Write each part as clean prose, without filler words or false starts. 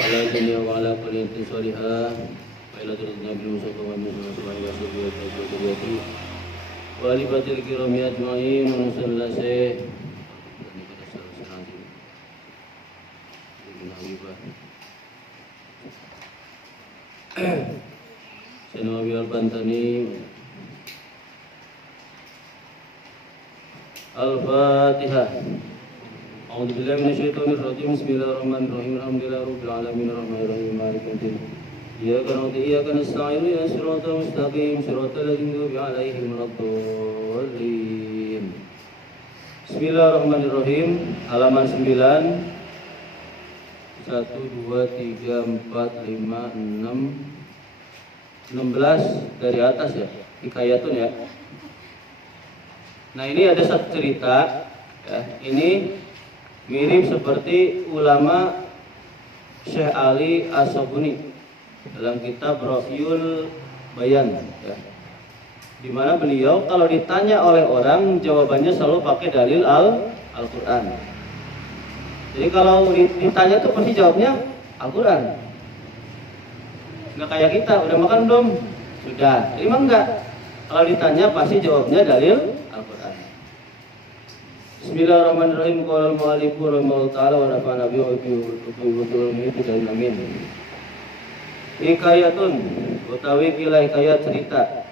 ala dunia wa ala kulli salihah wa ila turutna bil musafa wa min subhanahu wa ta'ala wa alibatil kiram ajma'in wa sallallahu Sanawi al-Bantani Al-Fatihah. A'udzu billahi minasyaitonir rajim. Bismillahirrahmanirrahim. Alhamdulillahi rabbil alamin arrahmanirrahim maliki yaumiddin. Iyyaka na'budu wa iyyaka nasta'in ihdinas siratal mustaqim siratal ladzina an'amta 'alaihim waladdallin. Bismillahirrahmanirrahim. Halaman 9. 1 2 3 4 5 6 16 dari atas ya. Hikayatun ya. Nah, ini ada satu cerita ya. Ini mirip seperti ulama Syekh Ali As-Sabuni dalam kitab Rafyul Bayan ya. Di mana beliau kalau ditanya oleh orang jawabannya selalu pakai dalil Al-Qur'an. Jadi kalau ditanya tuh pasti jawabnya Al-Qur'an. Enggak kayak kita, udah makan belum? Sudah. Jadi emang enggak. Kalau ditanya pasti jawabnya dalil Al-Qur'an. Bismillahirrahmanirrahim. Qala al-mu'allif rahimahullah ta'ala wa nafa'ana bihi wa bihi wa amin. Hikayatun utawi pila hikayat cerita.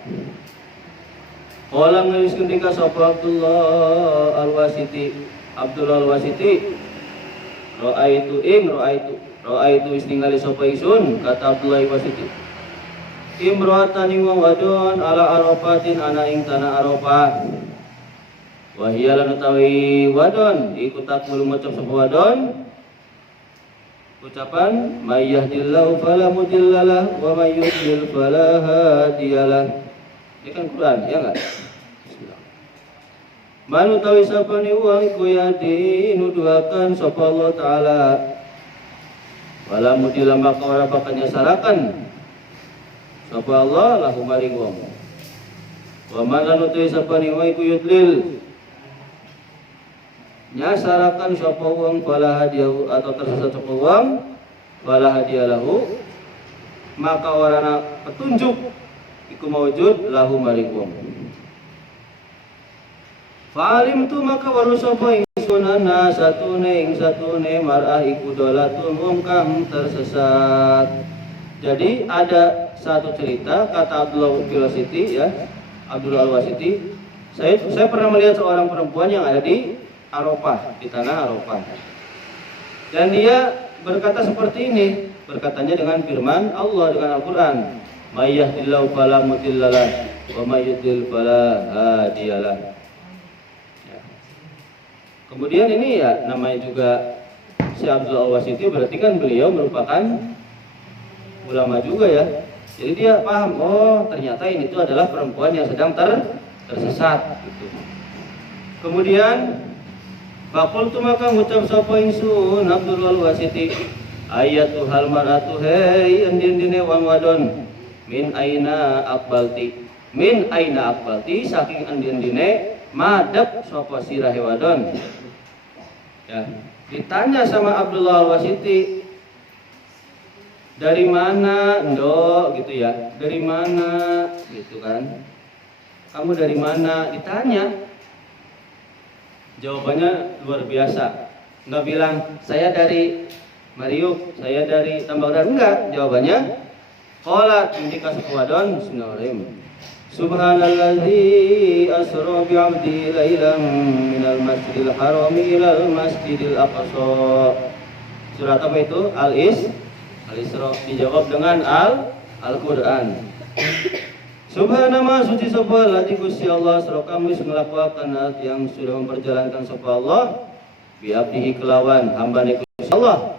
Qala nuliskeun tingkah sapa Abdullah Al-Wasiti. Abdullah Al-Wasiti Ra'aitu wis ningali sapa ingsun, kata Abdullah Al-Wasiti. Imro'atan ing wadon ala Arafatin ana ing tanah Arafah. Wa hiya lan utawi wadon iku takul ngucap sapa wadon ucapan may yahdillahu fala mudhillalah wa may yudlil fala hadiyalah. Ini kan Quran, ya enggak? Man utawi sapane wong iku yadi nuduhaken sapa Allah taala. Wala mudila maka ora bakal nyasaraken sapa Allah lahu maring wong. Wa man lan utawi sapane wong iku yudlil nyasaraken sapa wong fala hadiyahu atau tersesat sapa wong fala hadiyalahu maka ora petunjuk iku maujud lahu maring wong. Fa'alim tu maka waru sapa ingsun ana satune mar'ah iku dolatun wong kang tersesat. Jadi ada satu cerita kata Abdullah Al-Wasiti ya, Abdullah Al-Wasiti, saya pernah melihat seorang perempuan yang ada di Arafah, di tanah Arafah. Dan dia berkata seperti ini, berkatanya dengan firman Allah dengan Al-Qur'an, may yahdillahu fala mudhillalah wa may yudlil fala hadiyalah. Kemudian ini ya namanya juga si Abdullah Al-Wasiti, berarti kan beliau merupakan ulama juga ya. Jadi dia paham, oh ternyata ini itu adalah perempuan yang sedang tersesat gitu. Kemudian faqultu maka ngucap sapa ingsun Abdullah Al-Wasiti ayatu hal maratu hei endine wang wadon min aina aqbalti saking endine madhep sapa sirahe wadon. Ya, ditanya sama Abdullah Al-Wasiti, dari mana ndok gitu ya, dari mana gitu kan, kamu dari mana, ditanya. Jawabannya luar biasa, nggak bilang saya dari Mariuk, saya dari Tambakdan, enggak. Jawabannya qalat indika saqwadon bismillahirrahmanirrahim Subhanalladzi asra bi'abdi lailan minal masjidil haram ilal masjidil aqsa. Surat apa itu? Al-Isra. Dijawab dengan Al-Qur'an. Subhanallah suci sapa lati Gusti Allah asra kami nglakuaken yang sudah memperjalankan sapa Allah bi'abdihi kelawan hambane Gusti Allah.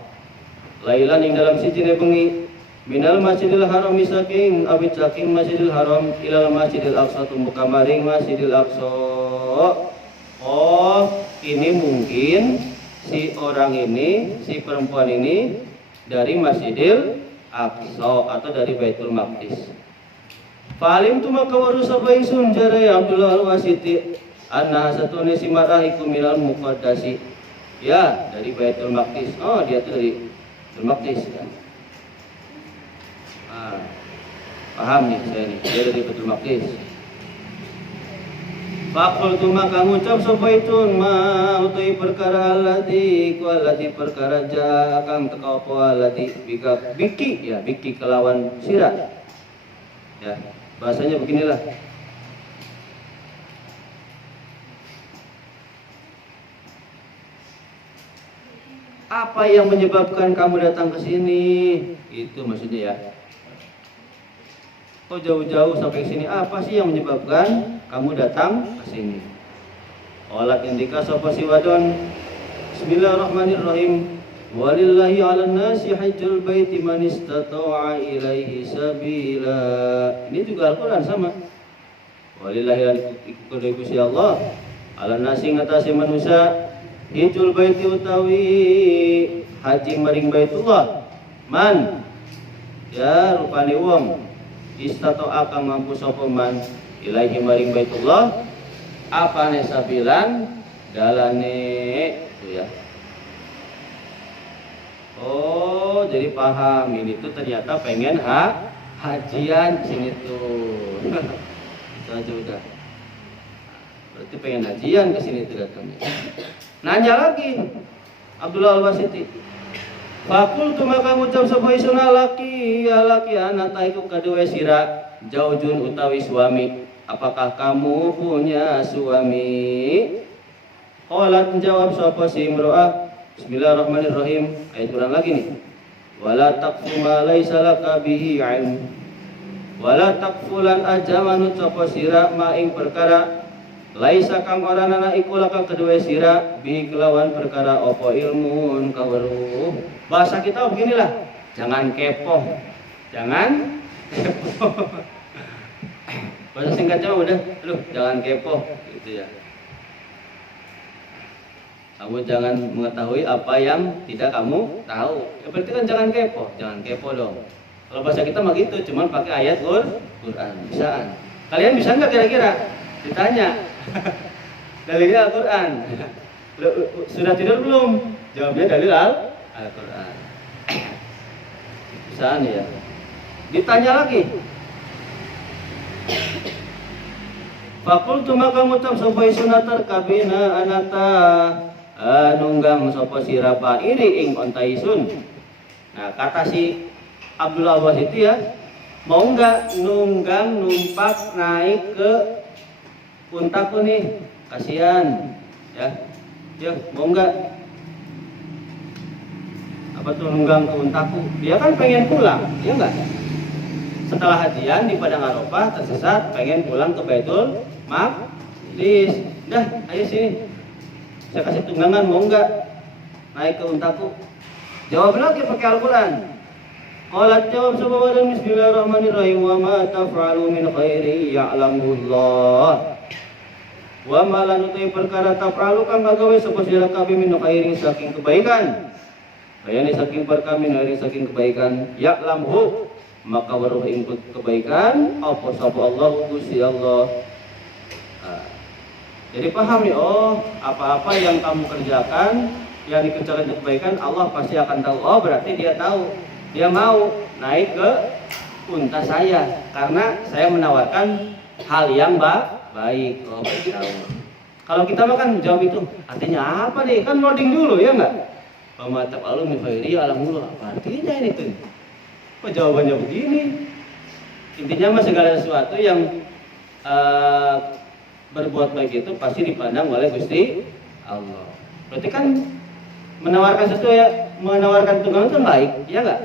Lailan ing dalam sijine bengi minal masjidil haram saking awit saking masjidil haram ilal masjidil aqsa tumbuka maring masjidil aqsa. Oh, ini mungkin si orang ini, si perempuan ini dari Masjidil Aqsa atau dari Baitul Maqdis. Falim tu maka waru sapa ingsun jare Abdullah Al-Wasiti anna satune simarah iku minal muqaddasi. Ya, dari Baitul Maqdis. Oh, dia tuh dari Baitul Maqdis ya. Nah, paham nih saya nih, dia dari Baitul Maqdis. Faqultu maka ngucap sopaitun ma utai perkara alati ku alati perkara ja kang teka apa alati bika biki ya biki kelawan sirah ya bahasanya beginilah. Apa yang menyebabkan kamu datang ke sini? Itu maksudnya ya. Kok jauh-jauh sampai sini? Apa sih yang menyebabkan kamu datang ke sini? Olat indika sapa si wadon. Bismillahirrahmanirrahim. Walillahi 'alan nasi hajjul baiti man istata'a ilaihi sabila. Ini juga Al-Qur'an sama. Walillahi kudu Gusti Allah. 'Alan nasi ngatasi manusia hajjul baiti utawi haji maring Baitullah. Man ya rupane wong istata'a kang mampu sapa man ilaihi maring Baitullah apane sabilan dalane itu ya. Oh, jadi paham ini tuh ternyata pengen hajian sini tuh. Itu aja udah. Berarti pengen hajian ke sini tuh datangnya. Nanya lagi Abdullah Al-Wasiti. Fakultu maka ngucap sapa isuna laki ya laki anak taiku kadue sira jaujun utawi suami. Apakah kamu punya suami? Qalat jawab sapa si imro'ah. Bismillahirrahmanirrahim. Ayat Quran lagi nih. Wala taqfu ma laisa laka bihi ilm. Wala taqfulan ajaman sapa sira ma ing perkara laisa kang ora ana iku laka kedue sira bi kelawan perkara apa ilmun kaweruh. Bahasa kita beginilah, jangan kepo, jangan kepo. Bahasa singkatnya udah, jangan kepo, gitu ya. Kamu jangan mengetahui apa yang tidak kamu tahu. Ya berarti kan jangan kepo dong. Kalau bahasa kita mah gitu, cuman pakai ayat Quran, bisaan. Kalian bisa nggak kira-kira? Ditanya. Dalilnya Al-Quran. Sudah tidur belum? Jawabnya dalil Al-Quran. Bisaan ya. Ditanya lagi. Fakultu maka ngucap sapa sunatar kabina anata nunggang sapa sirapa iri ing ontaisun. Nah, kata si Abdullah Abbas itu ya, mau enggak nunggang numpak naik ke untaku nih, kasihan ya. Ya, mau enggak? Apa tuh nunggang ke untaku? Dia kan pengen pulang, ya enggak? Setelah hajian di Padang Arafah tersesat, pengen pulang ke Baitul Maqdis. Dah, ayo sini. Saya kasih tunggangan, mau enggak naik ke untaku? Jawab lagi pakai Al-Quran. Qalat jawab subhanahu bismillahirrahmanirrahim wa ma taf'alu min khairi ya'lamullah. Wa ma lan utai perkara taf'alu kang gagawe sapa sira kabeh min khairi saking kebaikan. Bayani saking perkara min khairi saking kebaikan ya'lamhu maka weruh ing kebaikan apa sapa Allah Gusti Allah. Jadi paham ya, oh apa-apa yang kamu kerjakan, yang dikerjakan untuk kebaikan, Allah pasti akan tahu. Oh berarti dia tahu, dia mau naik ke unta saya karena saya menawarkan hal yang baik. Oh berarti tahu. Kalau kita mah kan jawab itu, artinya apa nih? Kan loading dulu ya enggak? Pematab alu min khairi alhamdulillah. Artinya ini tuh. Kok jawabannya begini? Intinya mah segala sesuatu yang berbuat baik itu pasti dipandang oleh Gusti Allah. Berarti kan menawarkan sesuatu ya, menawarkan tunggangan itu baik, ya enggak?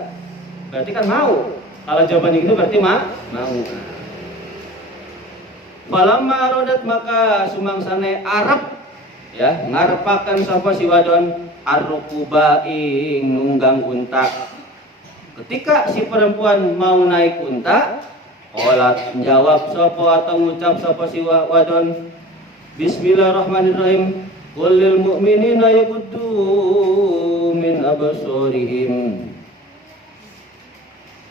Berarti kan mau. Kalau jawabannya itu berarti mau. Falamma rodat maka sumangsane Arab ya ngarepaken sapa si wadon arrukuba ing nunggang unta. Ketika si perempuan mau naik unta, qalat jawab sapa atau ngucap sapa si wadon Bismillahirrahmanirrahim qul lil mu'minina yaghuddu min absarihim.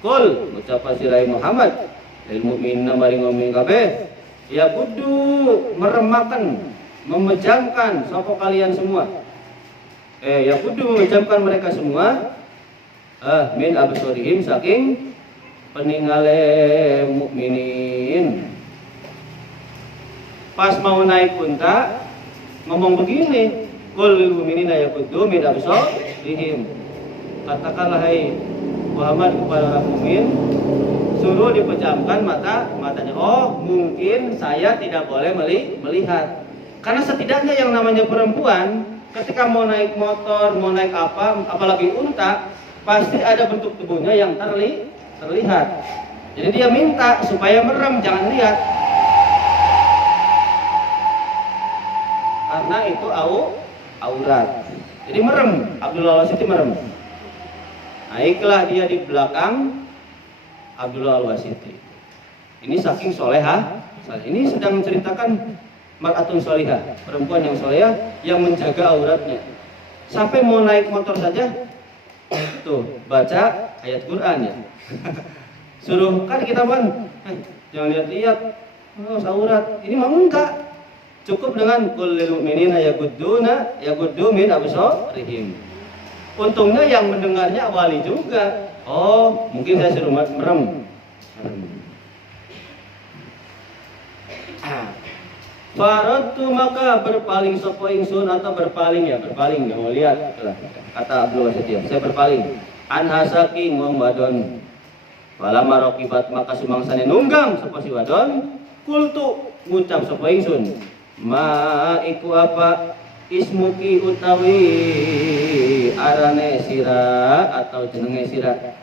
Qul ngucap sira Muhammad lil mu'minina maring mukmin kabeh yaghuddu meremakan memejamkan sapa kalian semua. Yaghuddu memejamkan mereka semua min absorihim saking peningale mukminin. Pas mau naik unta ngomong begini, qul lil mu'minina yaghuddu min absorihim. Katakanlah hai Muhammad kepada orang mukmin, suruh dipejamkan matanya. Oh, mungkin saya tidak boleh melihat. Karena setidaknya yang namanya perempuan ketika mau naik motor, mau naik apa, apalagi unta, pasti ada bentuk tubuhnya yang terlihat. Jadi dia minta supaya merem, jangan lihat. Karena itu aurat. Jadi merem, Abdullah Al-Wasiti merem. Naiklah dia di belakang Abdullah Al-Wasiti. Ini saking solehah. Ini sedang menceritakan mar'atun solihah, perempuan yang solehah yang menjaga auratnya. Sampai mau naik motor saja, tuh baca ayat Quran ya. Suruh kan kita jangan lihat-lihat, aurat. Ini mah enggak. Cukup dengan qul lil mu'minina yaghuddu min absarihim. Untungnya yang mendengarnya wali juga. Oh, mungkin saya suruh merem. Faratu maka berpaling sapa ingsun atau berpaling enggak mau lihat. Kata Abdul Wasiti, saya berpaling. Anha saking wong wadon. Falamma raqibat maka sumangsane nunggang sapa si wadon, kultu ngucap sapa ingsun, ma iku apa ismuki utawi arane sira atau jenenge sira.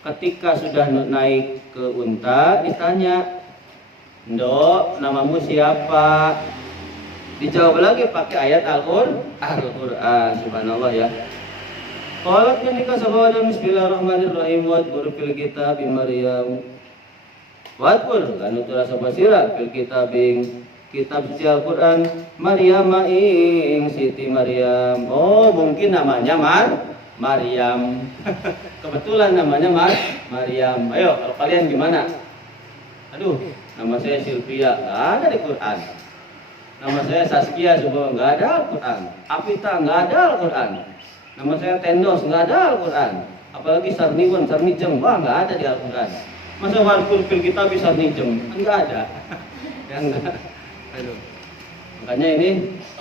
Ketika sudah naik ke unta ditanya, "Ndok, namamu siapa?" Dijawab lagi pakai ayat Al-Qur'an. Subhanallah ya. Qalat ketika sahabat bismillahirrahmanirrahim wa fil kitab Maryam. Wadkur lan utura sapa sira fil kitabing kitab suci Al-Qur'an Maryam ing Siti Maryam. Oh, mungkin namanya Maryam. Kebetulan namanya Maryam. Ayo, kalau kalian gimana? Aduh, nama saya Sylvia, nggak ada di Quran. Nama saya Saskia, coba nggak ada Al-Quran. Apita, nggak ada Al-Quran. Nama saya Tendos, nggak ada Al-Quran. Apalagi Sarniwan, Sarnijem, wah nggak ada di Al-Quran. Masa warkul fil kitab Sarnijem, nggak ada. Ya enggak. Aduh. Makanya ini,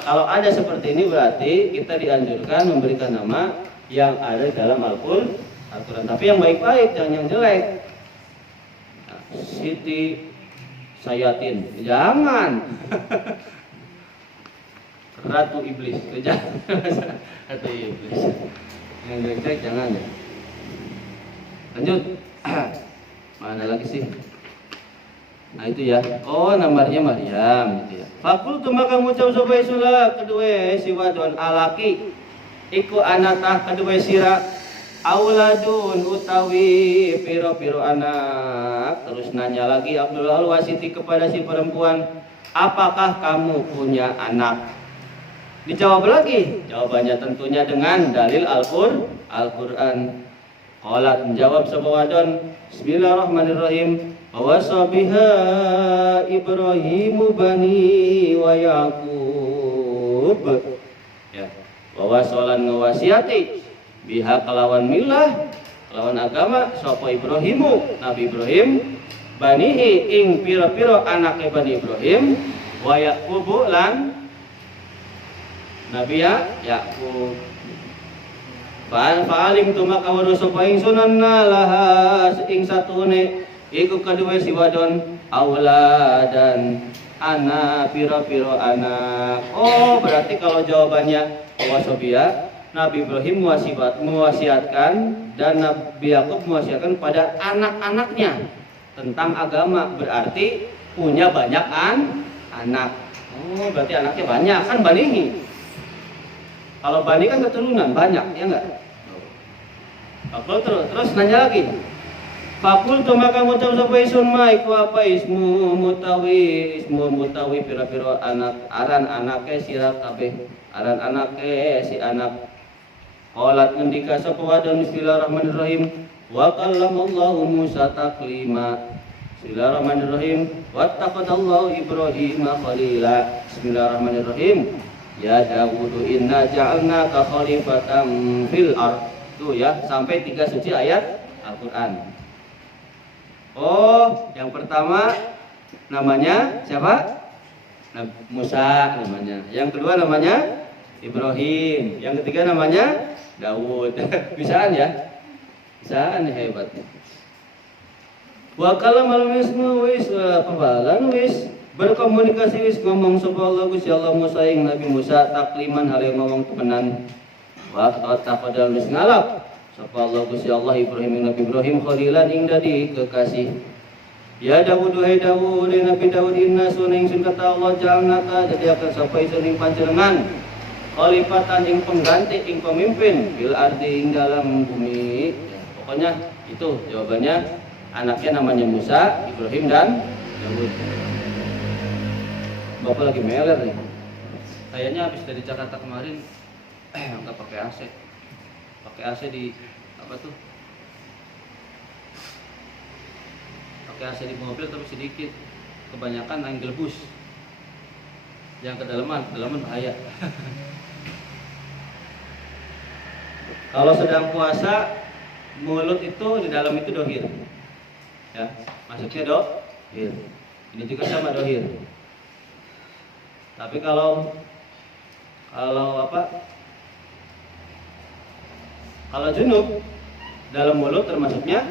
kalau ada seperti ini berarti kita dianjurkan memberikan nama yang ada dalam Al-Quran. Tapi yang baik-baik, jangan yang jelek. Siti Sayatin, jangan. Ratu Iblis, jangan. Ratu Iblis, yang jelek jangan ya. Lanjut. Mana lagi sih? Nah itu ya. Oh, namanya Maryam gitu ya. Fakultu maka ngucap sapa isula kedua si wadon alaki iku anatah kedua sira auladun utawi piro-piro anak. Terus nanya lagi Abdullah Al-Wasiti kepada si perempuan, apakah kamu punya anak? Dijawab lagi, jawabannya tentunya dengan dalil Al-Qur'an. Qalat menjawab sapa wadon, bismillahirrahmanirrahim, wa sabiha Ibrahimu bani wa Yaqub. Ya, wa wasolan ngawasiati biha kelawan milah, kelawan agama sapa Ibrahimu, Nabi Ibrahim, banihi ing pira-pira anake Bani Ibrahim, wa Yaqub lan Nabi Yaqub. Fa'alim tu maka waru sapa ingsun laha ing satune iku kadue si wadon auladan anak pira-pira anak. Oh, berarti kalau jawabannya wasobia, Nabi Ibrahim mewasiatkan dan Nabi Yakub mewasiatkan pada anak-anaknya tentang agama, berarti punya banyak anak. Oh, berarti anaknya banyak, kan banihi. Kalau bani kan keturunan banyak, ya enggak? Terus nanya lagi. Fakul tu maka ngucap sapa isun ma iku apa ismu mutawi pira-pira anak aran anake sira kabeh aran anake si anak. Qalat ngendika sapa wadon bismillahirrahmanirrahim wa kallamallahu Musa taklima. Bismillahirrahmanirrahim wattaqadallahu Ibrahima khalila. Bismillahirrahmanirrahim. Ya Dawud inna ja'alnaka khalifatan fil ard Tuh ya, sampai 3 suci ayat Al-Qur'an. Oh, yang pertama namanya siapa? Musa namanya. Yang kedua namanya Ibrahim. Yang ketiga namanya Daud. Bisaan ya? Bisaan hebat. Wa kalamal wis pebalan wis berkomunikasi wis ngomong sapa Allah Gusti Allah Musa ing Nabi Musa takliman hale ngomong temenan. Wa taqadal wis ngalap sapa Allah Gusti Allah Ibrahim ing Nabi Ibrahim khalilan ing dadi kekasih. Ya Dawud hai Dawud Nabi Dawud inna suning sun kata Allah jalnaka jadi akan sapa isun ing panjenengan khalifatan ing pengganti ing pemimpin bil ardi ing dalam bumi. Ya, pokoknya itu jawabannya. Anaknya namanya Musa, Ibrahim dan Dawud. Bapak lagi meler nih. Kayaknya habis dari Jakarta kemarin nggak pakai AC. Pakai AC di apa tuh? Pakai AC di mobil tapi sedikit, kebanyakan angle bus. Yang kedalaman bahaya. Kalau sedang puasa, mulut itu di dalam itu dohir, ya, masuknya dohir. Ini juga sama dohir. Tapi kalau Kalau junub dalam mulut termasuknya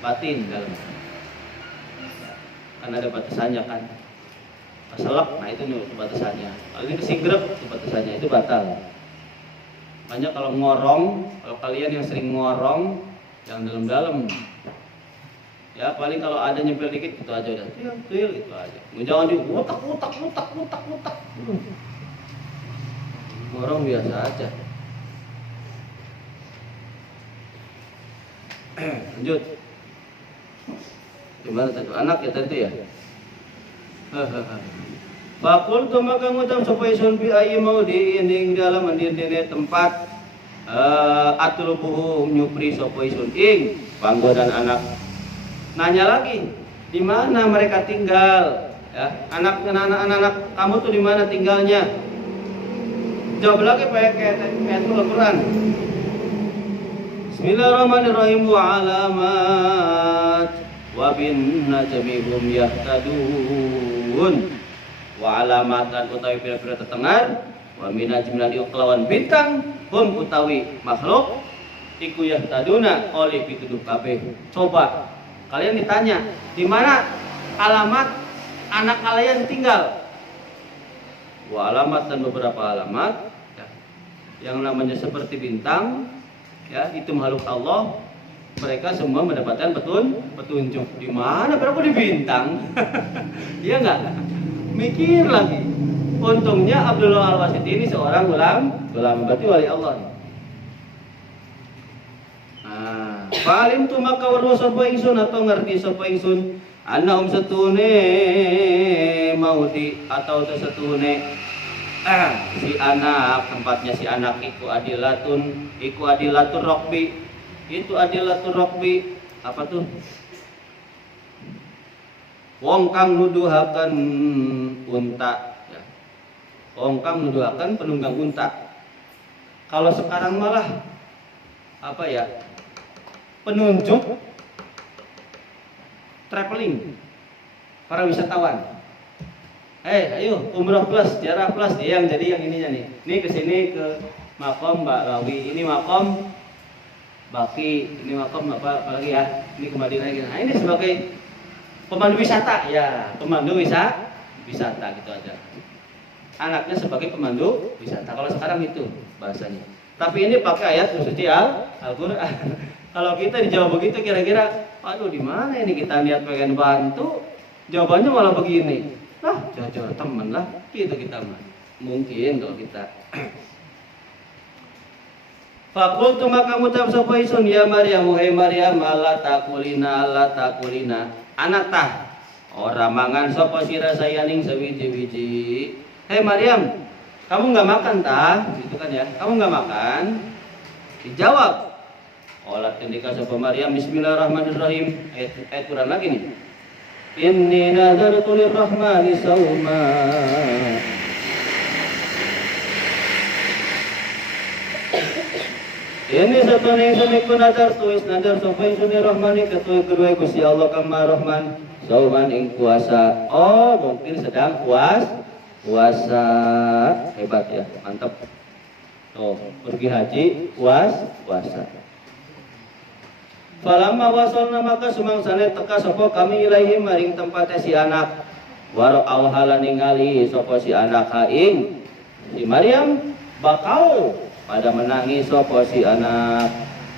batin dalam. Kan ada batasannya kan. Keselak, nah itu batasannya. Kalau ini kesinggrep itu batasannya, itu batal. Makanya kalau kalian yang sering ngorong yang dalam-dalam, ya paling kalau ada nyempil dikit itu aja udah til itu aja. Jangan di utak. Ngorong biasa aja. Lanjut. Gimana tadi anak ya tadi ya? Fakul tu maka ngucap sapa isun bi ayi mau di ing dalam andine tempat atlubuhu nyupri sapa isun ing panggonan anak. Nanya lagi, di mana mereka tinggal? Ya, anak-anak kamu tuh di mana tinggalnya? Jawab lagi pakai ayat Al-Qur'an. Bismillahirrahmanirrahim wa alamat wa bin najmi hum yahtadun wa alamatan utawi pira-pira tetengar wa min najmin kelawan bintang hum utawi makhluk iku yahtaduna oleh pituduh kabeh. Coba kalian ditanya, di mana alamat anak kalian tinggal? Wa alamat dan beberapa alamat ya, yang namanya seperti bintang. Ya, itu makhluk Allah, mereka semua mendapatkan petunjuk. Di mana? Berapa di bintang? Iya enggak? Mikir lagi. Untungnya Abdullah Al-Wasit ini seorang ulama, berarti wali Allah. Nah, paling tu maka weruh sapa ingsun atau ngerti sapa ingsun, annahum satune maudi atau setune si anak, tempatnya si anak iku adilatur rokbi. Itu adilatur rokbi apa tuh? Wong kang nuduhaken unta ya. Wong kang nuduhaken penunggang unta. Kalau sekarang malah apa ya? Penunjuk traveling para wisatawan. Ayo umroh plus, ziarah plus, yang jadi yang ininya nih. Ini kesini ke makom Mbak Rawi, ini makom Baki, ini makom apa lagi ya? Ini ke Madinah lagi. Nah ini sebagai pemandu wisata, ya pemandu wisata gitu aja. Anaknya sebagai pemandu wisata. Kalau sekarang itu bahasanya. Tapi ini pakai ayat suci Al-Qur'an. Kalau kita dijawab begitu kira-kira, aduh di mana ini kita lihat pengen bantu, jawabannya malah begini. Lah, jauh-jauh temen lah, gitu kita mah. Mungkin kalau kita. Fakultu maka ngucap sapa isun ya Maryam, wahai Maryam, Allah takulina. Anatah ora mangan sapa sira sayaning sawiji-wiji. Hei Maryam, kamu enggak makan tah? Gitu kan ya. Kamu enggak makan? Dijawab. Olat ketika sapa Maryam, bismillahirrahmanirrahim. Ayat Quran lagi nih. Inni nadartu lirrahmani sawma. Ini satu ning semiku nadar tuis nadar sapa ingsun rahmani ketuai kedua Gusti Allah kama rahman sauman ing puasa. Oh, mungkin sedang puasa. Hebat ya, mantap. Oh, pergi haji puasa. Falamma wasalna maka sumangsane teka sapa kami ilaihi maring tempate si anak. Waro awhala ningali sapa si anak haing si Maryam bakau pada menangis sapa si anak.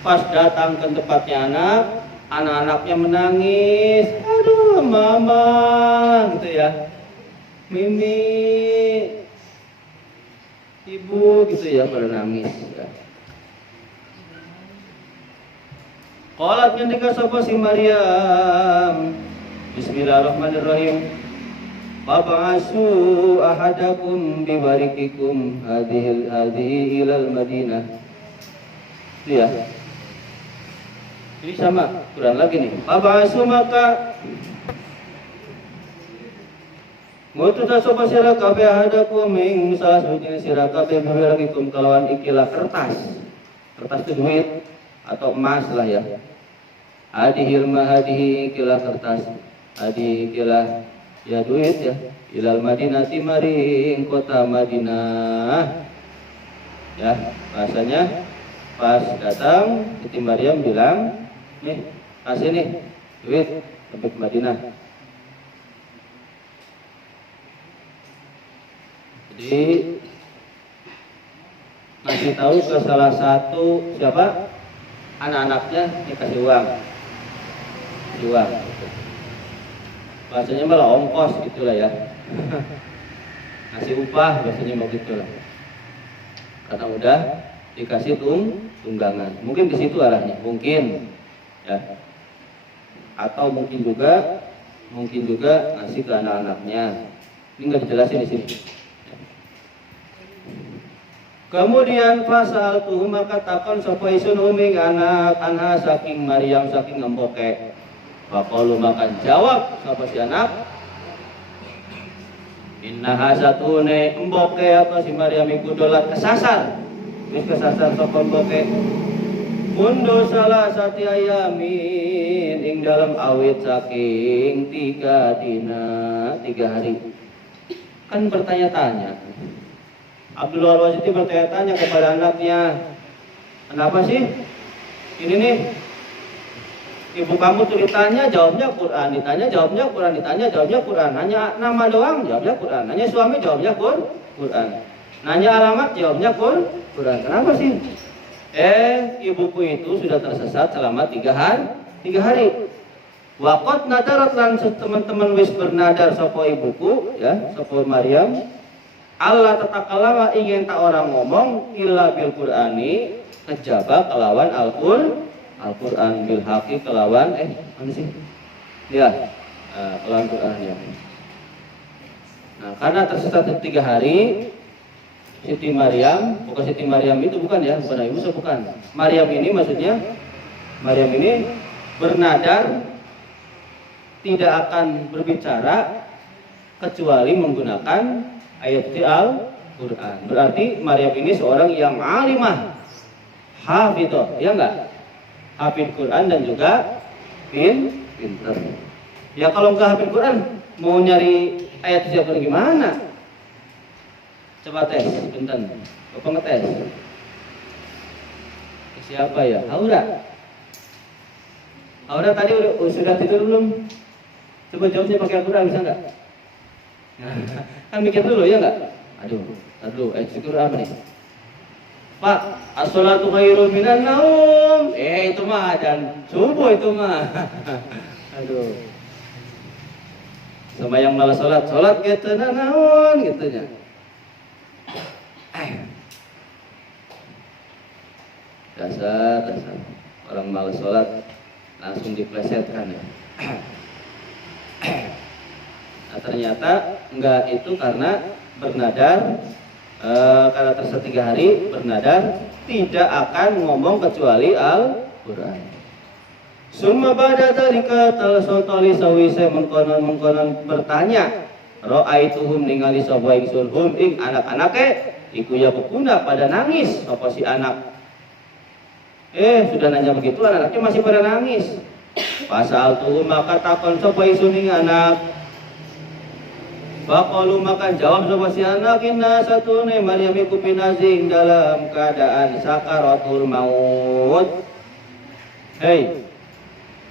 Pas datang ke tempatnya anak-anaknya menangis. Aduh mama gitu ya. Mimi ibu gitu ya pada nangis ya. Qalat ngendika sapa si Maryam, Bismillahirrahmanirrahim. Fab'asu ahadakum bibarikikum hadhihi ilal Madinah. Itu ya. Ini sama Quran lagi nih. Fab'asu maka ngutus sapa sira kabeh ahadakum ing sasujine sira kabeh bibarikikum kalawan ikilah kertas. Kertas itu duit atau emas lah ya. Hadhil mahadihi ikilah kertas. Hadihi ikilah ya duit ya. Ilal Madinati maring kota Madinah. Ya, bahasanya pas datang Siti Maryam bilang, "Nih, kasih nih duit sampai ke Madinah." Jadi ngasih tahu ke salah satu siapa anak-anaknya dikasih uang. Bahasanya malah ongkos gitulah ya. Ngasih upah bahasanya mau gitulah. Karena udah dikasih tunggangan. Mungkin di situ arahnya, mungkin ya. Atau mungkin juga ngasih ke anak-anaknya. Ini nggak dijelasin di sini. Kemudian pasal tuh maka takon sapa isun uming anak anha saking Maryam saking emboke. Faqalu maka jawab sapa si anak, innaha satune emboke apa si Maryam iku dolat kesasar. Wis kesasar sapa emboke. Mundu salah sati ayamin ing dalam awit saking 3 dina 3 hari. Kan bertanya-tanya. Abdullah Al-Wasiti bertanya-tanya kepada anaknya, kenapa sih ini nih ibu kamu tuh ditanya jawabnya Quran, ditanya jawabnya Quran, ditanya jawabnya Quran, nanya nama doang jawabnya Quran, nanya suami jawabnya Quran, nanya alamat jawabnya Quran. Kenapa sih? Ibuku itu sudah tersesat selama 3 hari. Waqat nadarat lan teman-teman wis bernadar sapa ibuku ya, sapa Maryam. Allah tatakalama ingin tak orang ngomong illa bil Qur'ani kejaba kelawan Al-Qur'an bil haqi kelawan mana sih? Ya, kelawan Qur'an ya. Nah, karena tersesat 3 hari Siti Maryam, bukan Siti Maryam itu bukan ya, bukan Nabi Musa bukan. Maryam ini maksudnya Maryam ini bernadar tidak akan berbicara kecuali menggunakan ayat Al-Quran. Berarti Maryam ini seorang yang alimah, hafidhah, ya enggak? Hafid Quran dan juga pinter. Ya kalau enggak hafid Quran, mau nyari ayat siapa gimana? Coba tes, bentar. Bapak ngetes. Siapa ya? Aura. Aura tadi sudah tidur belum? Coba jawabnya pakai Al-Quran bisa enggak? Kan mikir dulu ya enggak? Aduh, syukur apa nih? Pak, as-sholatu khairun minan naum. Itu mah dan subuh itu mah. Aduh. Sama yang malas sholat gitu naon gitunya. Dasar orang malas sholat langsung diplesetkan ya. Nah, ternyata enggak, itu karena bernadar karena tersesat 3 hari bernadar tidak akan ngomong kecuali Al-Quran. Summa ba'da dzalika talasotali sawise mengkonon bertanya ra'aituhum ningali sapa ingsun hum ing anak-anake iku ya bekuna pada nangis sapa si anak. Sudah nanya begitu anaknya masih pada nangis. Pasal tuh maka takon sapa isuning anak. Bakalu maka jawab sapa si anak inna satune Maryam iku pinazing dalam keadaan sakaratul maut.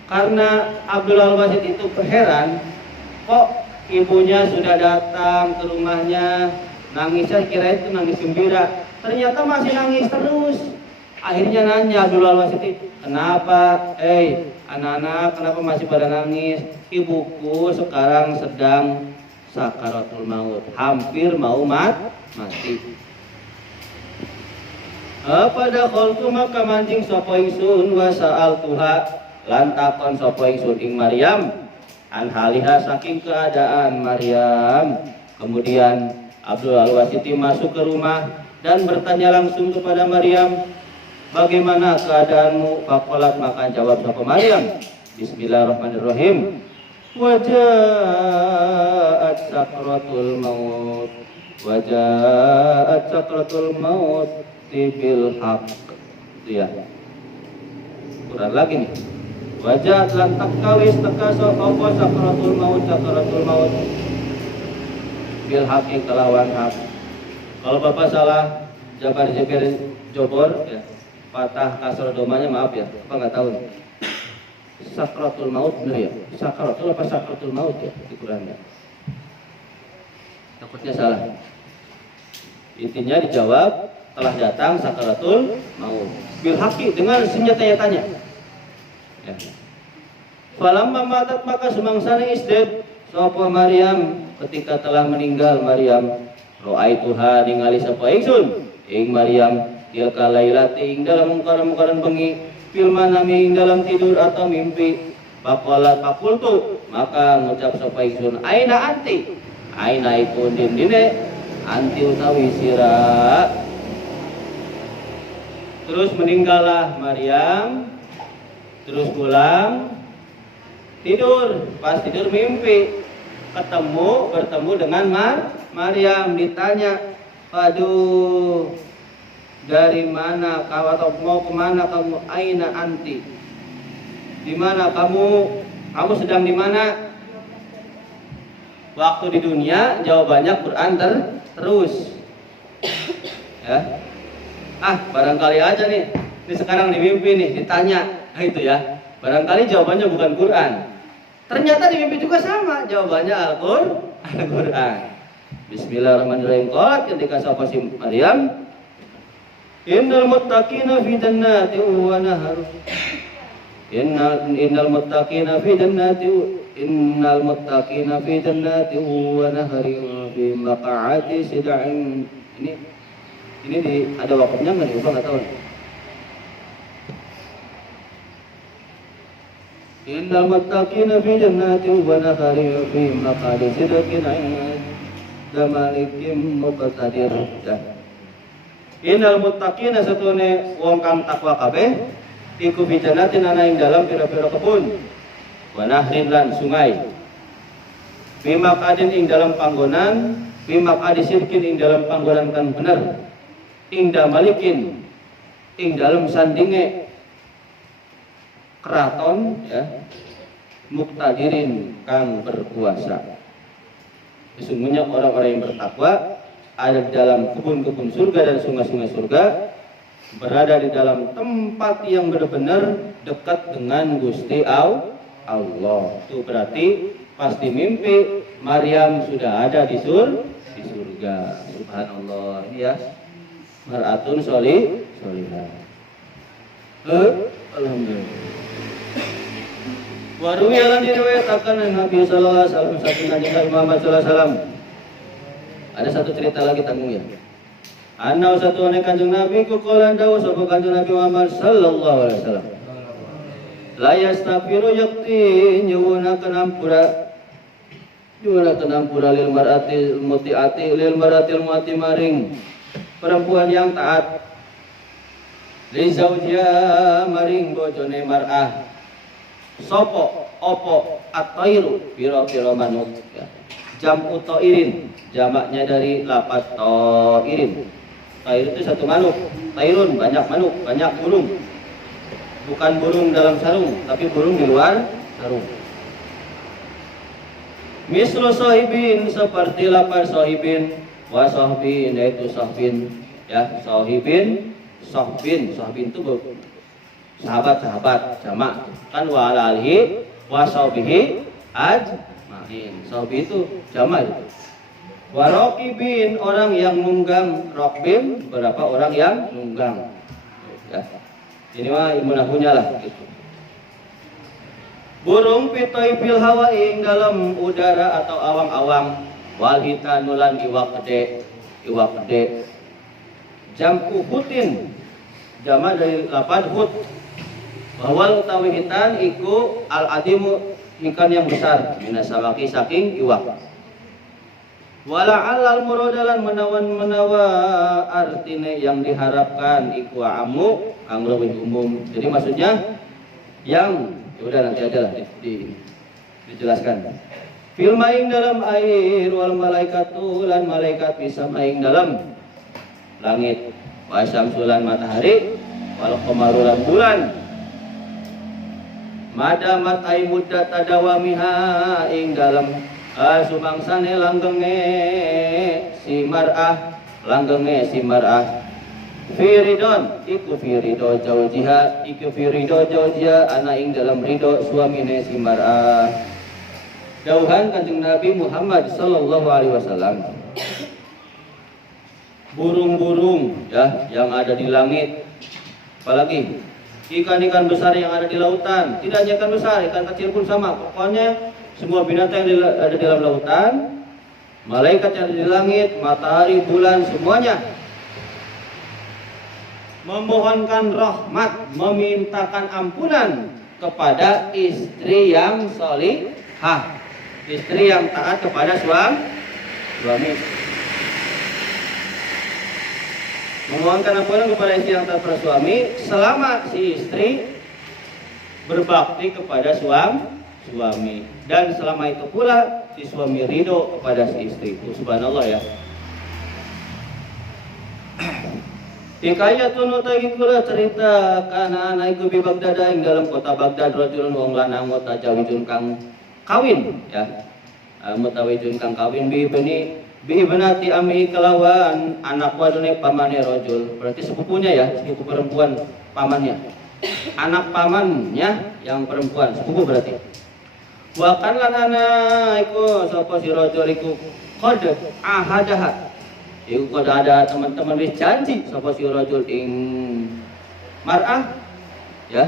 Karena Abdul Al-Basit itu heran, kok ibunya sudah datang ke rumahnya, nangisnya kira itu nangis gembira, ternyata masih nangis terus. Akhirnya nanya Abdul Al-Basit, kenapa? Anak-anak kenapa masih pada nangis? Ibuku sekarang sedang sakaratul maut, hampir mau mati. Pada kholku maka mancing sapa ingsun wa sa'al tuha lan takon sapa ingsun ing Maryam an haliha saking keadaan Maryam. Kemudian Abdul Al-Wasiti masuk ke rumah dan bertanya langsung kepada Maryam, bagaimana keadaanmu? Faqalat maka jawab sapa Maryam, Bismillahirrahmanirrahim. Wajaat sakratul maut, wajaat sakratul maut bil haq. Itu ya. Quran lagi nih. Wajaat lan takawis tekaso apa sakratul maut bil haqi kelawan hak. Kalau Bapak salah Jabar Jobor ya, patah kasar domanya maaf ya, Bapak nggak tahu nih. Sakratul maut benar ya? Sakratul apa sakratul maut ya di Quran ya? Takutnya salah. Intinya dijawab telah datang sakratul maut bil haqi dengan senyata-nyatanya. Ya. Falamma matat maka semangsana isdet sapa Maryam ketika telah meninggal Maryam ro'aituha ningali sapa ingsun ing Maryam tilka lailati ing dalam mungkaran bengi fil manami ing dalam tidur atau mimpi. Faqalat faqultu maka ngucap sapa ingsun aina anti, aina iku dindine anti utawi sira. Terus meninggallah Maryam, terus pulang tidur, pas tidur mimpi bertemu dengan Maryam, ditanya, aduh dari mana kau atau mau kemana kamu? Aina anti, di mana kamu sedang di mana? Waktu di dunia jawabannya Quran terus ya. Barangkali aja nih, ini sekarang di mimpi nih ditanya, itu ya, barangkali jawabannya bukan Quran. Ternyata di mimpi juga sama, jawabannya Al-Quran. Bismillahirrahmanirrahim. Qalat ketika sapa si Maryam, innal muttaqina fi jannatin wa nahar. Innal muttaqina fi jannatin wa naharin fi maq'adi sid'in. Ini ada wakafnya nggak nih? Bapak nggak tahu. Innal muttaqina fi jannatin wa naharin fi maq'adi sidqin 'inda malikin muqtadir. Innal muttaqina satune wong kang takwa kabeh iku fi jannatin ana ing dalam pira-pira kebun wa nahrin lan sungai. Fi maq'adin ing dalam panggonan, fi maq'adi sidqin ing dalam panggonan kang bener. Ingda malikin ing dalam sandinge keraton ya, muktadirin kang berkuasa. Sesungguhnya orang-orang yang bertakwa ada di dalam kebun-kebun surga dan sungai-sungai surga, berada di dalam tempat yang benar-benar dekat dengan Gusti Allah. Itu berarti pasti mimpi Maryam sudah ada di surga. Subhanallah ya. Mar'atun solihah. Alhamdulillah. Waruwi alam diriwayatkan Nabi sallallahu alaihi wasallam sabda Nabi Muhammad sallallahu alaihi wasallam. Ada satu cerita lagi tanggung ya. Ana satu ane Kanjeng Nabi ku qala dawu sapa Kanjeng Nabi Muhammad sallallahu alaihi wasallam. La yastaghfiru yakti nyuwuna kenampura lil mar'atil muati maring perempuan yang taat li zaujia maring bojone mar'ah sopo opo atairu piro-piro manuk ya. Jam'u to'irin jamaknya dari lapat to'irin. Tair itu satu manuk, tairun banyak manuk, banyak burung. bukan burung dalam sarung, tapi burung di luar sarung. Mislu sahibin, seperti lapar sahibin, wa sahbin, yaitu sahbin, ya, sahibin, sahbin itu sahabat-sahabat jamak kan, wa alihi wa sahbihi ajmain. Sahbi itu jamak itu. Wa raqibin, orang yang nunggang, raqbin berapa orang yang nunggang. Ya. Ini mah imunahunya lah gitu. Burung pitoi fil hawa ing dalam udara atau awang-awang, wal hitanulan iwak gede. Jam'u hutin, jama dari lapan hut. Bahwa utawi hitan iku al adimu, ikan yang besar, minasawaki saking iwak. Wala alal murodalan menawa artine yang diharapkan iku amu ang lebih umum. Jadi maksudnya yang ya udah nanti aja lah dijelaskan. Fil maing dalam air, wal malaikatu lan malaikat bisa maing dalam langit, wa syamsulan matahari, wal qamaru lan bulan. Madamat ay muddat tadawamiha ing dalam sumangsane langgenge si mar'ah, Firidon iku firido jaujiha, ana ing dalam ridho suamine si mar'ah. Dauhan Kanjeng Nabi Muhammad sallallahu alaihi wasallam. Burung-burung ya yang ada di langit, apalagi ikan-ikan besar yang ada di lautan. Tidak hanya ikan besar, ikan kecil pun sama. Pokoknya semua binatang yang ada di dalam lautan, malaikat yang ada di langit, matahari, bulan, semuanya memohonkan rahmat, memintakan ampunan kepada istri yang solihah, istri yang taat kepada suami. Memohonkan ampunan kepada istri yang taat kepada suami selama si istri berbakti kepada suami, dan selama itu pula si suami ridho kepada si istri. Subhanallah ya. Hikayatun utai kula cerita kana anaiku bi Baghdad ing dalam kota Baghdad, rajulun wong lanang mutajawijun kang kawin ya. Mutawijun kang kawin bi ibnati ami kelawan anak wadone pamane rajul. Berarti sepupunya ya, sepupu perempuan pamannya. Anak pamannya yang perempuan, sepupu berarti. Wa kan lan ana iku sapa si rajul iku qad ahadaha. Iku kada ada teman-teman wis janji sapa si rajul ing mar'ah ya.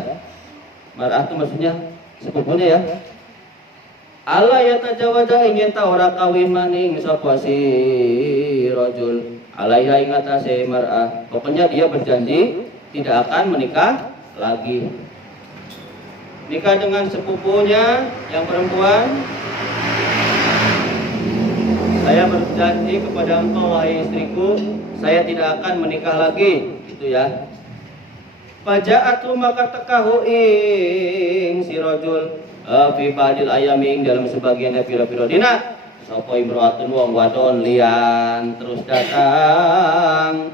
Mar'ah itu maksudnya sepupunya ya. Allah ya tajawaja ingin ta ora kawin maning sapa si rajul alaiha ing atase mar'ah. Pokoknya dia berjanji tidak akan menikah lagi. Nikah dengan sepupunya yang perempuan. Saya berjanji kepada engkau wahai istriku, saya tidak akan menikah lagi, gitu ya. Faja'atu maka tekahu ing si rajul fi ba'dil ayamin dalam sebagian pira-pira dina. Sapa imro'atun wong wadon lian, terus datang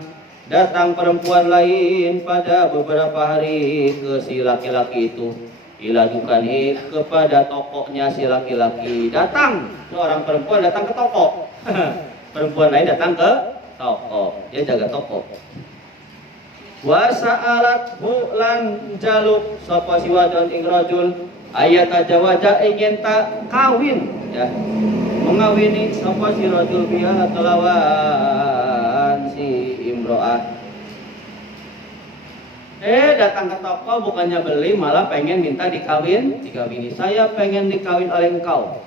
perempuan lain pada beberapa hari ke si laki-laki itu. Ilajukani kepada tokonya si laki-laki. Datang seorang perempuan datang ke toko. Perempuan lain datang ke toko. Dia jaga toko. Wa sa'alat lan jaluk sapa si wadon ing rajul ayat tajawaja ingin tak kawin ya. Mengawini sapa si rajul biha kelawan si imro'ah. Datang ke toko bukannya beli, malah pengen minta dikawini. Saya pengen dikawin oleh engkau.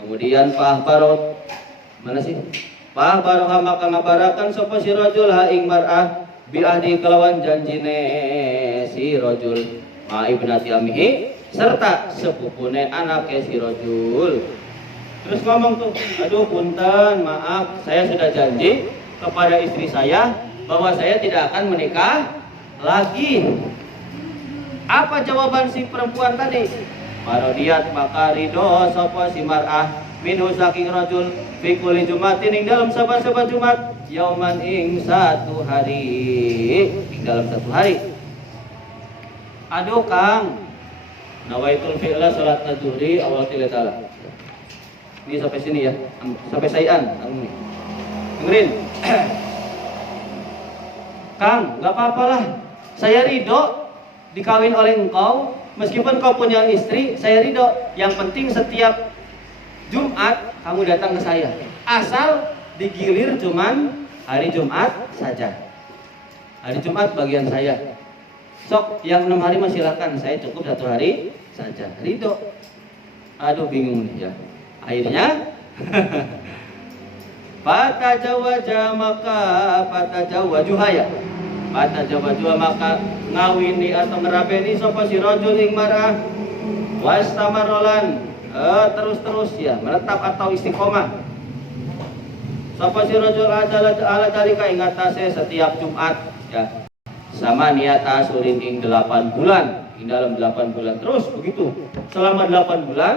Kemudian Barot, mana sih? Barot maka ngabarakan sapa si rajul ha ing mar'ah bi ahdi kelawan janjine si rajul ma ibnati amihi serta sepupune anake si rajul. Terus ngomong tuh, aduh punten, maaf, saya sudah janji kepada istri saya bahwa saya tidak akan menikah lagi. Apa jawaban si perempuan tadi? Marodiat maka ridho sapa si mar'ah minhu saking rajul fi kulli jumatin ing dalam saban-saban Jumat yauman ing satu hari, ing dalam satu hari. Aduh Kang, nawaitul fi'la salat zuhri awal tilatala. Ini sampai sini ya, sampai sayan. Dengerin. Kang, nggak apa-apalah. Saya ridho dikawin oleh engkau, meskipun kau punya istri, saya ridho. Yang penting setiap Jumat kamu datang ke saya. Asal digilir cuman hari Jumat saja. Hari Jumat bagian saya. Sok, yang 6 hari mah silakan, saya cukup 1 hari saja. Ridho. Aduh bingung nih ya. Akhirnya Patajawaja maka patajawajuha ya. Patajawajuha maka ngawini atau ngerabeni sapa si rajul ing mar'ah. Wastamarolan terus-terus ya, menetap atau istiqomah. Sapa si rajul ala dalika ing atase setiap Jumat ya. Sama niat asurin ing 8 bulan. Di dalam 8 bulan terus begitu selama 8 bulan,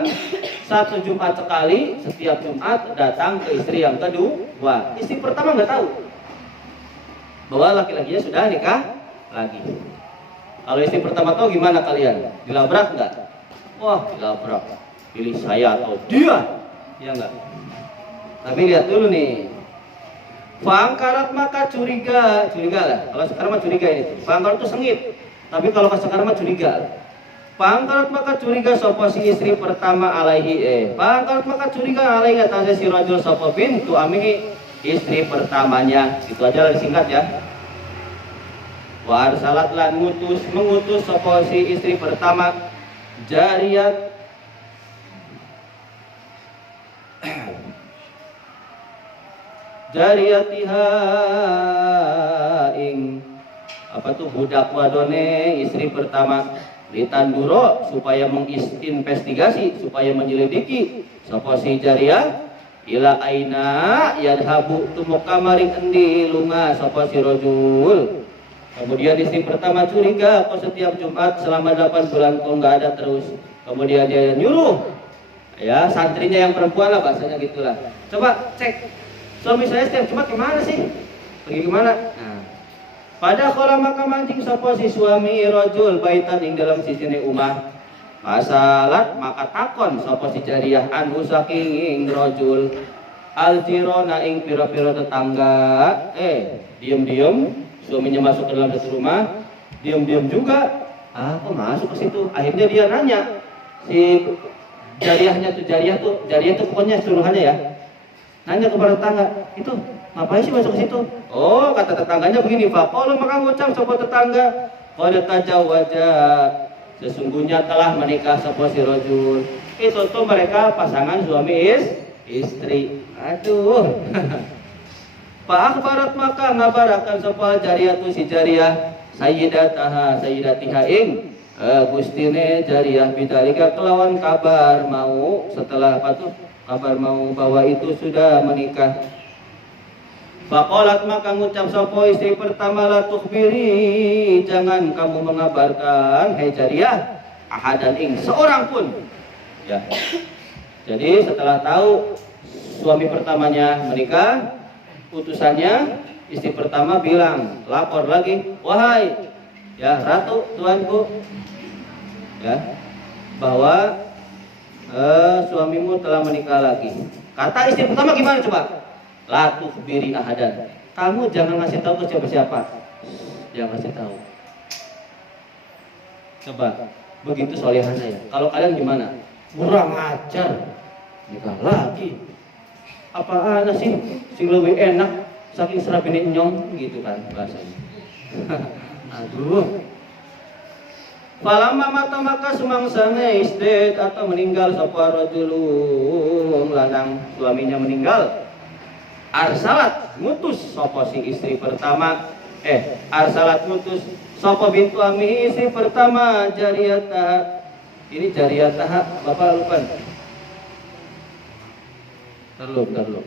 1 Jumat sekali, setiap Jumat datang ke istri yang kedua. Istri pertama nggak tahu bahwa laki-lakinya sudah nikah lagi. Kalau istri pertama tahu gimana kalian? Dilabrak nggak? Wah dilabrak, pilih saya atau dia, ya nggak? Tapi lihat dulu nih, fangkarat maka curiga lah. Kalau sekarang mah curiga ini, fangkarat itu sengit. Tapi kalau sekarang mah curiga. Pangkarat maka curiga sapa si istri pertama alaihi pangkarat maka curiga alaihi atas si rajul sapa bintu ami istri pertamanya. Itu aja disingkat ya. Wa arsalat lan mengutus sapa si istri pertama jariyat jariyatiha ing apa tuh budak wadone istri pertama ditanduro supaya menginvestigasi, supaya menyelidiki sapa si jariyah ila aina yadhabu tumuka maring endi lunga sapa si rajul. Kemudian istri pertama curiga kok setiap Jumat selama 8 bulan kok nggak ada terus. Kemudian dia nyuruh ya santrinya yang perempuan lah bahasanya gitulah. Coba cek suami saya setiap Jumat kemana sih? Pergi kemana? Nah, pada kola maka mancing sapa si suami rajul baitan ing dalam sisine umah. Masalat maka takon sapa si jariyah anhu saking ing rajul aljirona ing pira-pira tetangga. Diam-diam suaminya masuk ke dalam satu rumah, diam-diam juga. Kok masuk ke situ? Akhirnya dia nanya si jariyah tuh pokoknya suruhannya ya. Nanya kepada tetangga, itu ngapain sih masuk ke situ? Oh, kata tetangganya begini, faqala maka ngucap sapa tetangga, qad tajawaja, sesungguhnya telah menikah sapa si rajul. Itu tuh mereka pasangan suami istri. Aduh. Fa akhbarat maka ngabarakan sapa jariyah tu si jariyah sayyidatiha ing gustine jariyah bidzalika kelawan kabar mau setelah apa tuh? Kabar mau bahwa itu sudah menikah. Faqalat maka ngucap sapa istri pertama la tukhbiri, jangan kamu mengabarkan hai jariyah ahadan ing seorang pun. Ya. Jadi setelah tahu suami pertamanya menikah, utusannya istri pertama bilang, lapor lagi, wahai ya ratu tuanku, ya bahwa suamimu telah menikah lagi. Kata istri pertama gimana coba? La tukhbiri ahadan. Kamu jangan ngasih tahu ke siapa-siapa. Jangan kasih tahu. Coba, begitu solehannya ya. Kalau kalian gimana? Kurang ajar. Nikah lagi. Apaan sih? Sing lebih enak saking serapine nyong gitu kan bahasanya. Aduh. Falamma mata maka sumangsana isdet atau meninggal sapa rajulun lanang suaminya meninggal. Arsalat ngutus sapa si istri pertama arsalat ngutus sapa bintu ami istri pertama jariyatah. Ini jariyatah Bapak lupa. Terlalu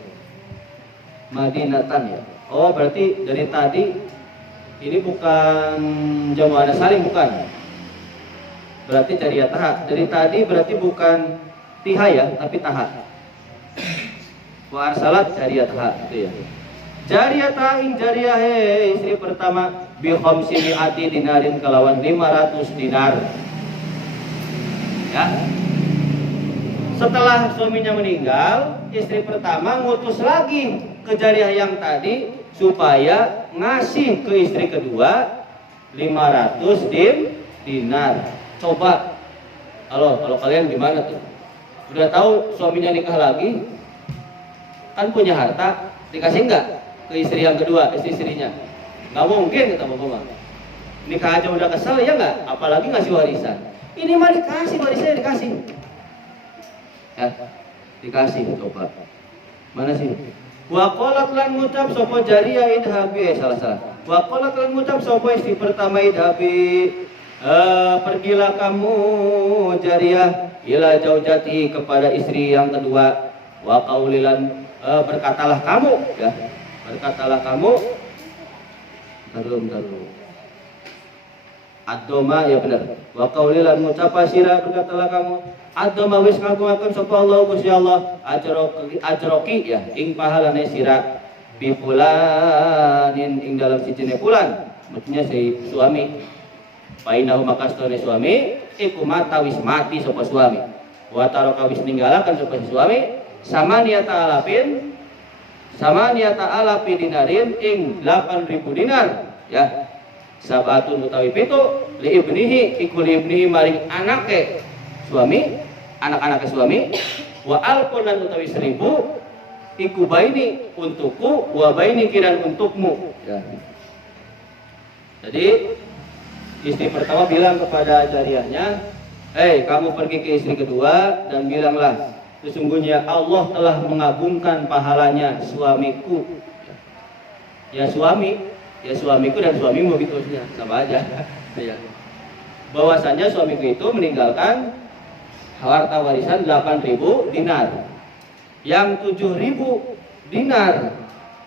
Madinatan ya. Oh berarti dari tadi ini bukan jamu ada saling bukan? Berarti jariyah taha. Dari tadi berarti bukan tiha ya, tapi taha. Wa arsalat jariyah taha itu ya. Jariyata ing jariyah istri pertama bi khamsi mi'ati dinarin kalawan 500 dinar. Ya. Setelah suaminya meninggal, istri pertama ngutus lagi ke jariyah yang tadi supaya ngasih ke istri kedua 500 dinar. Coba kalau kalian gimana tuh? Udah tahu suaminya nikah lagi, kan punya harta, dikasih enggak ke istri yang kedua, istri-istrinya? Nggak mungkin, kata bapak. Nikah aja udah kesel ya nggak? Apalagi ngasih warisan. Ini mah dikasih, warisannya dikasih. Ya, dikasih, coba. Mana sih? Wa qalat lan ngucap sapa jariyah idhabi, salah. Wa qalat lan ngucap sapa istri pertama idhabi, pergilah kamu jariyah ila jaujati kepada istri yang kedua. Wa qaulilan, berkatalah kamu, ya. Berkatalah kamu. Bentar dulu. Ad-doma, ya benar. Wa qaulilan ngucapa sira, berkatalah kamu. Ad-doma wis ngaku-ngaken sapa Allah Gusti Allah ajroki ya ing pahalane sira bi fulanin ing dalam sijine fulan, maksudnya si suami. Painahu maka stone suami iku mata wis mati sapa suami. Wa taraka wis ninggalaken sapa suami sama niata alapin dinarin ing 8.000 dinar, ya. Sabatun utawi pitu li ibnihi iku li ibnihi maring anake suami, anak-anake suami, wa alqunan utawi 1.000 iku baini untukku wa baini kiran untukmu, ya. Jadi istri pertama bilang kepada jariyahnya, kamu pergi ke istri kedua dan bilanglah, sesungguhnya Allah telah mengagungkan pahalanya suamiku. Ya suamiku dan suamimu gitu saja, sama aja. Ya. Bahwasanya suamiku itu meninggalkan harta warisan 8.000 dinar. Yang 7.000 dinar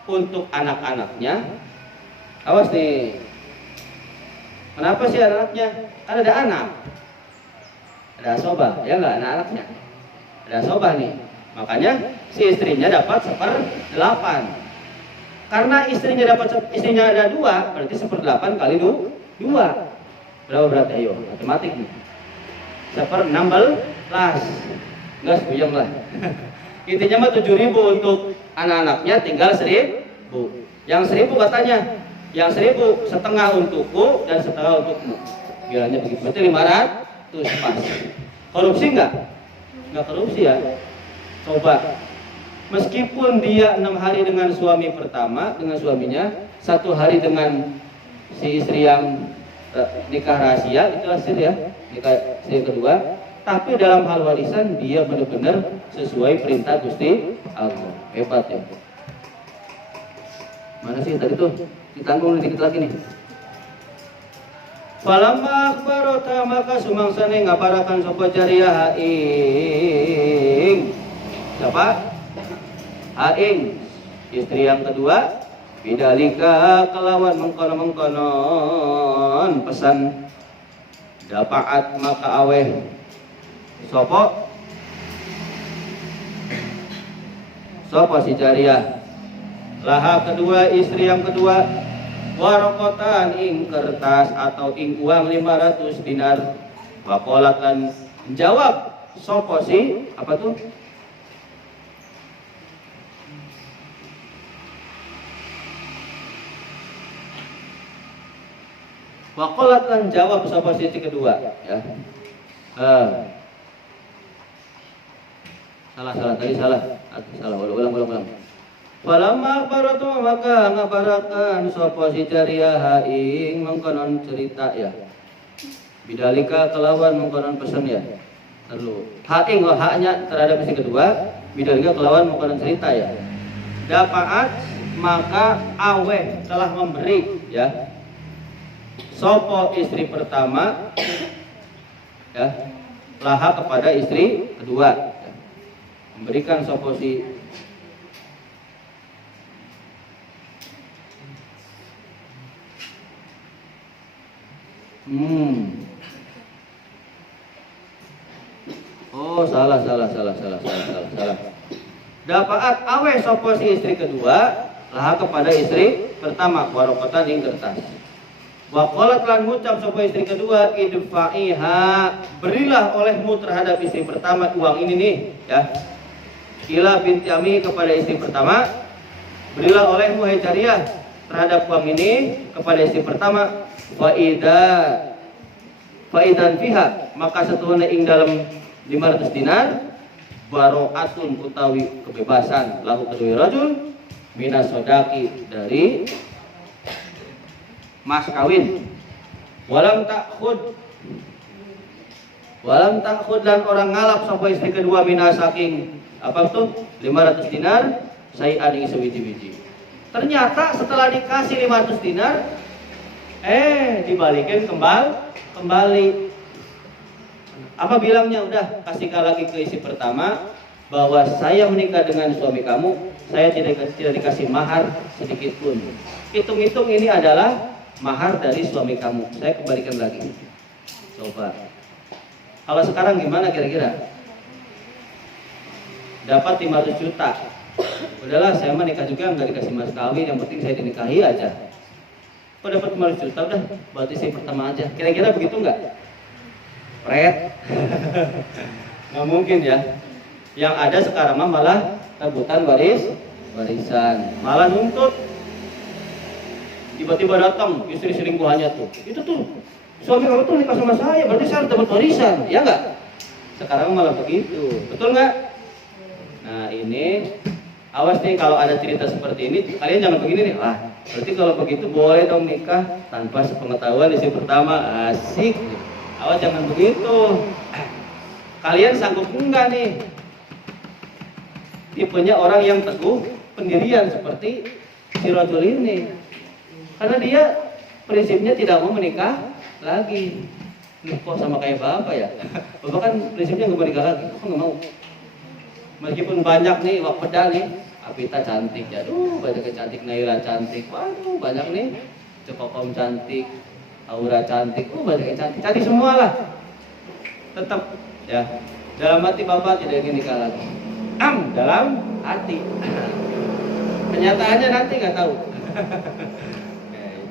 untuk anak-anaknya. Awas nih. Kenapa sih anak-anaknya? Kan ada anak. Ada asobah, ya enggak anak-anaknya. Ada asobah nih. Makanya si istrinya dapat 1/8. Karena istrinya ada 2, berarti 1/8 kali 2. Berapa berarti? Ayo, matematik nih. 1/16. Enggak sepuyeng lah. Intinya mah 7.000 untuk anak-anaknya, tinggal 1.000. Yang 1.000 katanya, yang 1.000 setengah untukku dan setengah untukmu. Bilangnya begitu. Berarti 500 pas. Korupsi enggak? Enggak korupsi ya. Coba. Meskipun dia 6 hari dengan suami pertama, dengan suaminya, 1 hari dengan si istri yang nikah rahasia, itu hasil ya, nikah istri kedua. Tapi dalam hal warisan dia benar-benar sesuai perintah Gusti Allah. Hebat ya. Mana sih tadi tuh? Ditanggung dikit lagi nih. Falamma akhbarota maka sumangsane ngabarakan sapa jariyah ing siapa? Aing istri yang kedua bidalika kelawan mengkonon pesan dapaat maka aweh sopo si jariyah laha kedua istri yang kedua warokotan ing kertas atau ing uang 500 dinar wakolat dan jawab sopo si apa tuh wakolat dan jawab sapa sisi kedua, ya. Salah. Ulang. Falamma akhbaratu maka ngabarakan sapa si jariyah ing mengkonon cerita ya. Bidalika kelawan mengkonon pesan ya. Terlalu. Haknya terhadap si kedua, bidalika kelawan mengkonon cerita ya. Dapaat maka aweh telah memberi ya. Sopo istri pertama ya laha kepada istri kedua ya. Memberikan sopo si oh salah. Dapat aweh sopo si istri kedua laha kepada istri pertama warokotan ing kertas. Wa qalat lan ngucap sapa istri kedua, idfa'iha, berilah olehmu terhadap istri pertama uang ini nih ya. Ila binti Ami, kepada istri pertama, berilah olehmu hai Jariyah terhadap uang ini kepada istri pertama. Faidan fiha, maka setuhuna ing dalam 500 dinar, baro'atun utawi kebebasan lahu kedua rajul minas sodaki, dari mas kawin. Walam takhud dan orang ngalap sampai istri kedua minas saking apa tuh 500 dinar sayan ing sewiji-wiji. Ternyata setelah dikasih 500 dinar dibalikin kembali. Apa bilangnya? Udah kasihkan lagi ke istri pertama bahwa saya menikah dengan suami kamu, saya tidak dikasih mahar sedikit pun. Hitung-hitung ini adalah mahar dari suami kamu, saya kembalikan lagi. Coba kalau sekarang gimana kira-kira? Dapat 500 juta, udahlah saya menikah juga nggak dikasih mas kawin, yang penting saya dinikahi aja. Kok dapat 500 juta, udah berarti saya pertama aja. Kira-kira begitu nggak? Pret. Nggak mungkin ya. Yang ada sekarang malah rebutan warisan, malah nuntut. Tiba-tiba datang istri selingkuhannya tuh, itu tuh suami kamu tuh nikah sama saya, berarti saya harus dapat warisan, ya nggak? Sekarang malah begitu, betul nggak? Nah ini awas nih kalau ada cerita seperti ini, kalian jangan begini nih. Berarti kalau begitu boleh dong nikah tanpa sepengetahuan istri pertama, asik. Awas jangan begitu. Kalian sanggup enggak nih? Tipenya orang yang teguh pendirian seperti si rajul ini. Karena dia prinsipnya tidak mau menikah lagi. Kok sama kayak bapak ya? Bapak kan prinsipnya nggak menikah lagi. Kok nggak mau? Meskipun banyak nih wakpeda nih, Apita cantik ya, banyak cantik, Naila cantik, waduh banyak nih, Cekokom cantik, Aura cantik, banyak cantik, cantik semua lah. Tetap ya, dalam hati bapak tidak ingin nikah lagi. Dalam hati. Kenyataannya nanti nggak tahu.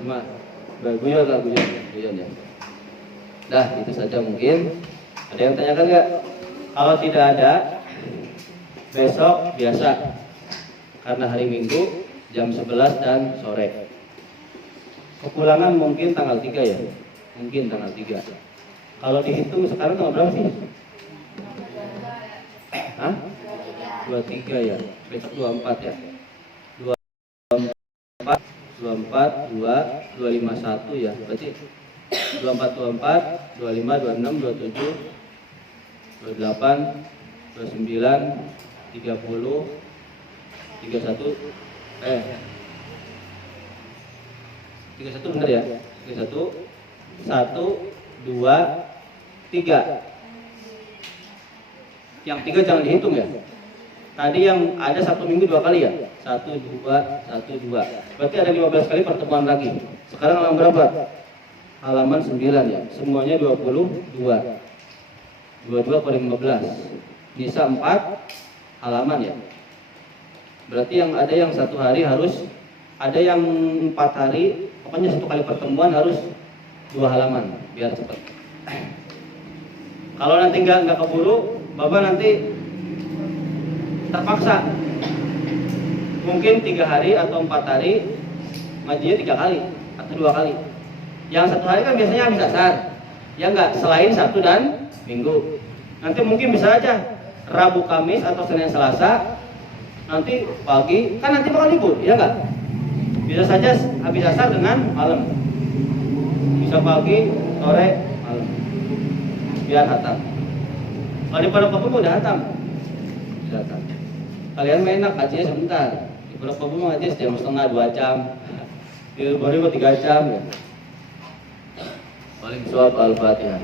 Cuma guyon lah, guyon ya. Dah itu saja mungkin. Ada yang tanyakan nggak? Kalau tidak ada, besok biasa karena hari Minggu jam 11 dan sore. Kepulangan mungkin tanggal 3 ya. Mungkin tanggal 3. Kalau dihitung sekarang tanggal berapa sih? 23 ya. Besok 24 ya. 24, 2, 25, 1 ya. Berarti 24, 25, 26, 27, 28, 29, 30, 31 benar ya? 31, 1, 2, 3. Yang 3 jangan dihitung ya. Tadi yang ada 1 minggu 2 kali ya? 1, 2, 1, 2. Berarti ada 15 kali pertemuan lagi. Sekarang halaman berapa? Halaman 9 ya. Semuanya 22. 22 kali 15. Bisa 4 halaman ya. Berarti yang ada yang 1 hari harus, ada yang 4 hari, pokoknya 1 kali pertemuan harus 2 halaman biar cepat. Kalau nanti nggak keburu, Bapak nanti terpaksa mungkin 3 hari atau 4 hari ngajinya 3 kali atau 2 kali. Yang 1 hari kan biasanya habis asar, ya nggak, selain Sabtu dan Minggu. Nanti mungkin bisa aja Rabu, Kamis atau Senin, Selasa, nanti pagi, kan nanti bakal libur, ya nggak? Bisa saja habis asar dengan malam, bisa pagi, sore, malam, biar hatam. Kalau di Pondok Papua udah hatam, bisa hatam. Kalian main enak, ngajinya sebentar. Di Pondok Papua ngaji sejam setengah, 2 jam. Di Bogor 3 jam ya. Paling suap Al-Fatihah.